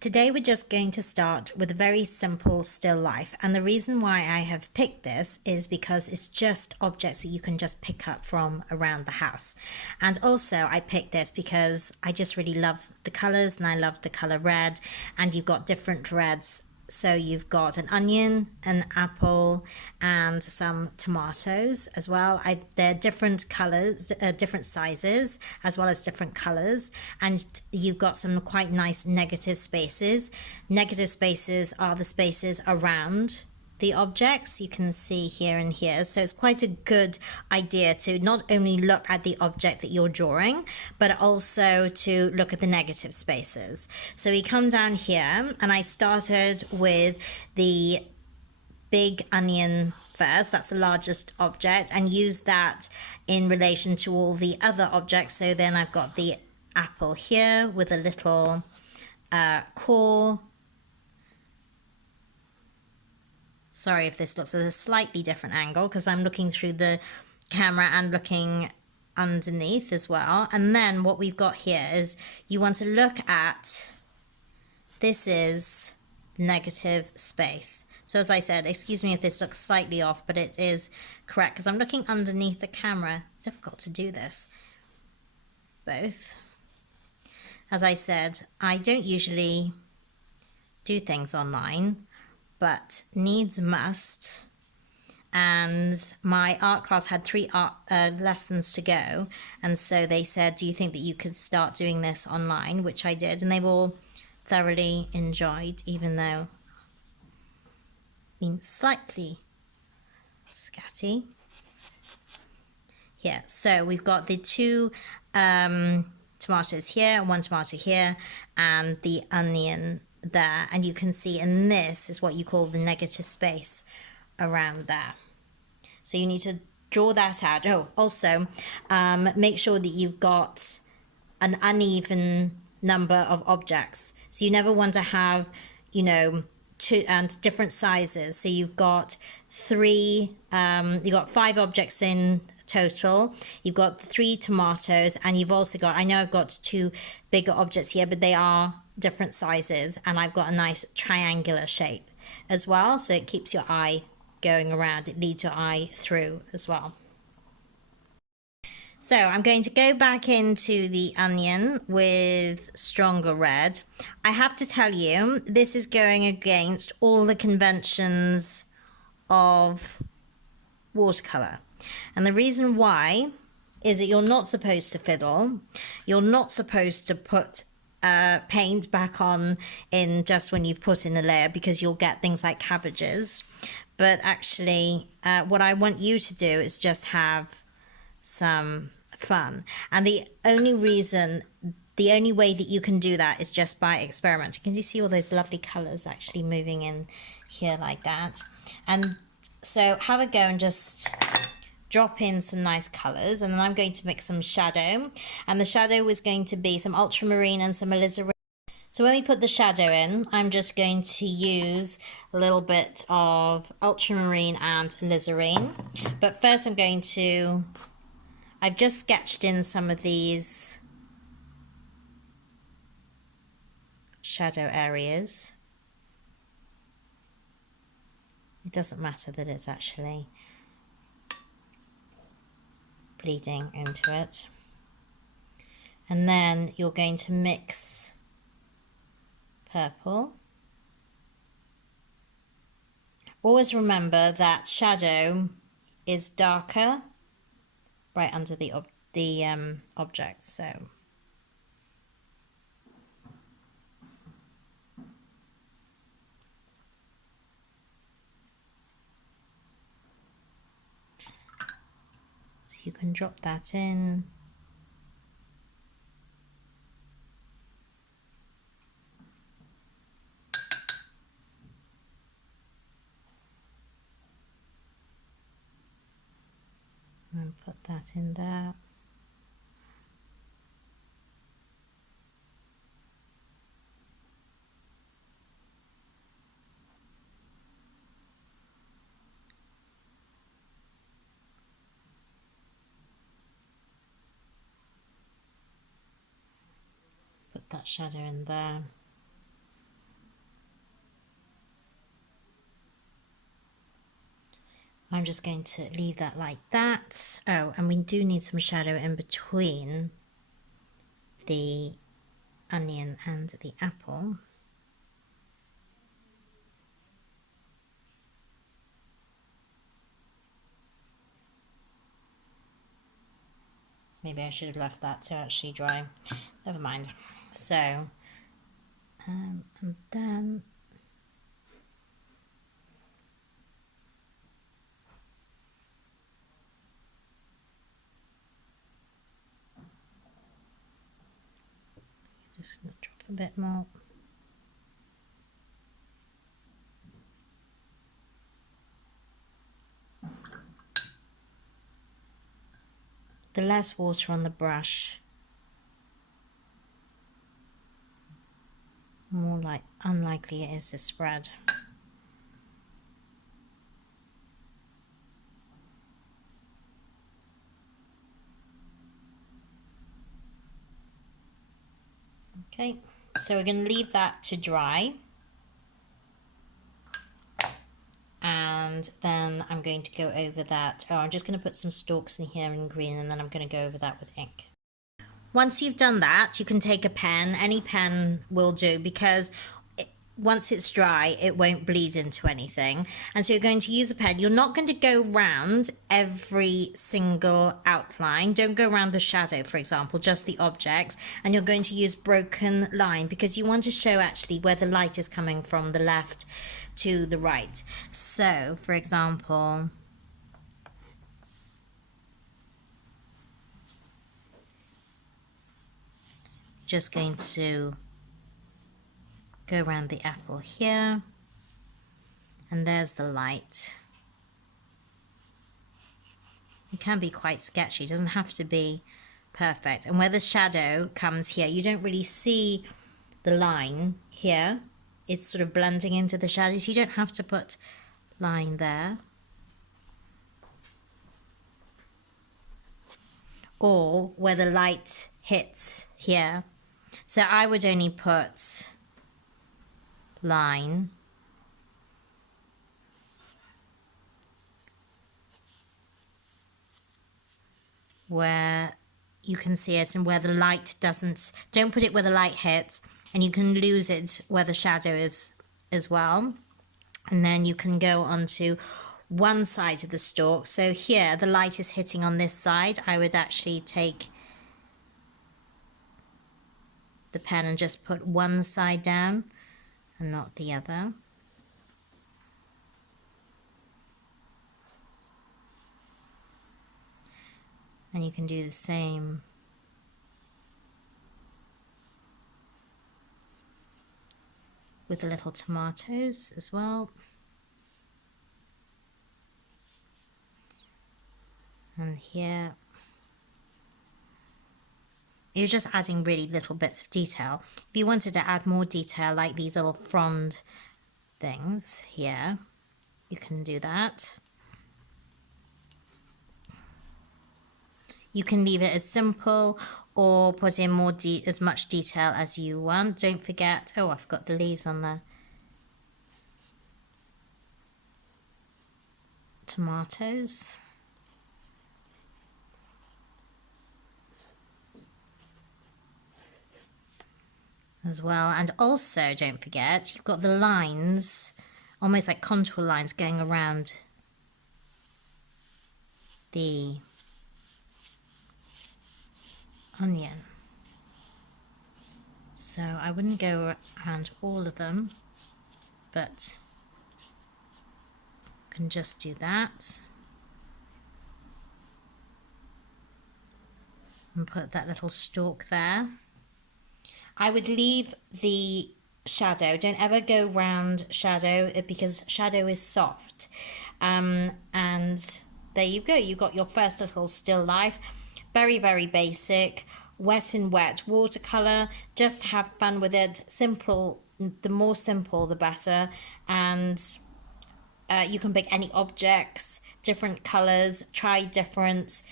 Today we're just going to start with a very simple still life, and the reason why I have picked this is because it's just objects that you can just pick up from around the house. And also I picked this because I just really love the colours and I love the colour red, and you've got different reds. So you've got an onion, an apple, and some tomatoes as well. They're different colours, different sizes, as well as different colours. And you've got some quite nice negative spaces. Negative spaces are the spaces around the objects you can see here and here. So it's quite a good idea to not only look at the object that you're drawing, but also to look at the negative spaces. So we come down here, and I started with the big onion first. That's the largest object, and use that in relation to all the other objects. So then I've got the apple here with a little core. Sorry if this looks at a slightly different angle because I'm looking through the camera and looking underneath as well. And then what we've got here is you want to look at, this is negative space. So as I said, excuse me if this looks slightly off, but it is correct because I'm looking underneath the camera. It's difficult to do this. Both. As I said, I don't usually do things online, but needs must. And my art class had 3 art lessons to go, and so they said, do you think that you could start doing this online? Which I did, and they've all thoroughly enjoyed, even though been slightly scatty. Yeah, so we've got the 2 tomatoes here, 1 tomato here, and the onion there, and you can see, and this is what you call the negative space around there. So you need to draw that out. Oh, also make sure that you've got an uneven number of objects. So you never want to have, you know, 2 and different sizes. So you've got 3, you've got 5 objects in total. You've got 3 tomatoes, and you've also got, I know I've got 2 bigger objects here, but they are different sizes, and I've got a nice triangular shape as well, so it keeps your eye going around, it leads your eye through as well. So I'm going to go back into the onion with stronger red. I have to tell you, this is going against all the conventions of watercolour, and the reason why is that you're not supposed to fiddle, you're not supposed to put paint back on in just when you've put in a layer, because you'll get things like cabbages. But actually what I want you to do is just have some fun, and the only way that you can do that is just by experimenting. Can you see all those lovely colors actually moving in here like that? And so have a go and just drop in some nice colors, and then I'm going to mix some shadow, and the shadow is going to be some ultramarine and some alizarin. So when we put the shadow in, I'm just going to use a little bit of ultramarine and alizarin, but first I've just sketched in some of these shadow areas. It doesn't matter that it's actually bleeding into it. And then you're going to mix purple. Always remember that shadow is darker right under the object. So you can drop that in. And put that in there. Put that shadow in there. I'm just going to leave that like that. Oh, and we do need some shadow in between the onion and the apple. Maybe I should have left that to actually dry. Never mind. So, and then just gonna drop a bit more. The less water on the brush, more like unlikely it is to spread. Okay, so we're going to leave that to dry. And then I'm going to go over that. Oh, I'm just going to put some stalks in here in green, and then I'm going to go over that with ink. Once you've done that, you can take a pen. Any pen will do, because once it's dry, it won't bleed into anything. And so you're going to use a pen. You're not going to go round every single outline. Don't go around the shadow, for example, just the objects. And you're going to use broken line, because you want to show actually where the light is coming from the left to the right. So, for example, just going to go around the apple here, and there's the light. It can be quite sketchy, it doesn't have to be perfect. And where the shadow comes here, you don't really see the line here. It's sort of blending into the shadows. You don't have to put line there. Or where the light hits here. So I would only put line where you can see it, and where the light doesn't, don't put it where the light hits, and you can lose it where the shadow is as well. And then you can go onto one side of the stalk. So here the light is hitting on this side. I would actually take the pen and just put one side down and not the other. And you can do the same with the little tomatoes as well. And here, you're just adding really little bits of detail. If you wanted to add more detail, like these little frond things here, you can do that. You can leave it as simple or put in more as much detail as you want. Don't forget, oh, I've got the leaves on the tomatoes. As well. And also don't forget, you've got the lines, almost like contour lines going around the onion. So I wouldn't go around all of them, but you can just do that and put that little stalk there. I would leave the shadow. Don't ever go round shadow, because shadow is soft. And there you go. You got your first little still life. Very, very basic. Wet and wet watercolor. Just have fun with it. Simple. The more simple, the better. And you can pick any objects, different colors, try different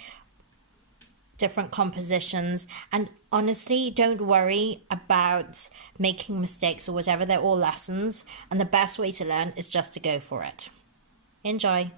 compositions, and honestly, don't worry about making mistakes or whatever. They're all lessons, and the best way to learn is just to go for it. Enjoy.